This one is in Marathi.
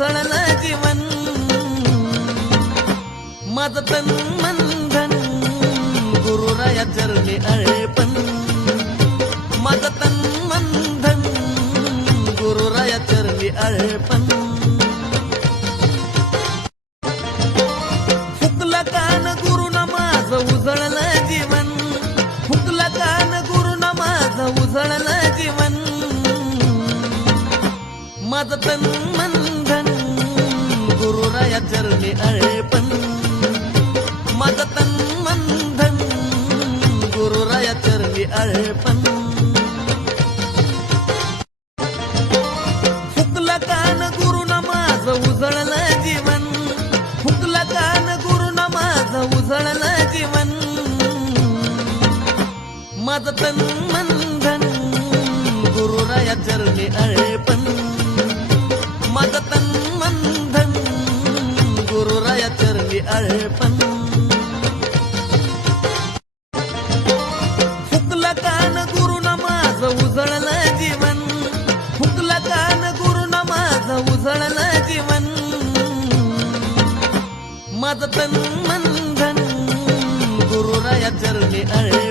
उजळलं जीवन माझं तन मन धन गुरुराया चरणी अर्पण. माझं तन मन धन गुरुराया चरणी अर्पण. फुकला कान गुरुन माझं उजळलं जीवन. फुकला कान गुरुन माझं उजळलं माझं तन मन धन गुरुराया चरणी अर्पण. माझं तन मन धन गुरुराया चरणी अर्पण. फुकला कान गुरु गुरुन माझं उजळलं जीवन. फुकला कान गुरु गुरुन माझं उजळलं जीवन. माझं तन मन धन गुरुराया चरणी अर्पण. अर्पण फुकला कान गुरु माझं उजळलं जीवन. फुकला कान गुरुन माझं उजळलं जीवन. माझं तन मन धन गुरुराया चरणी अळ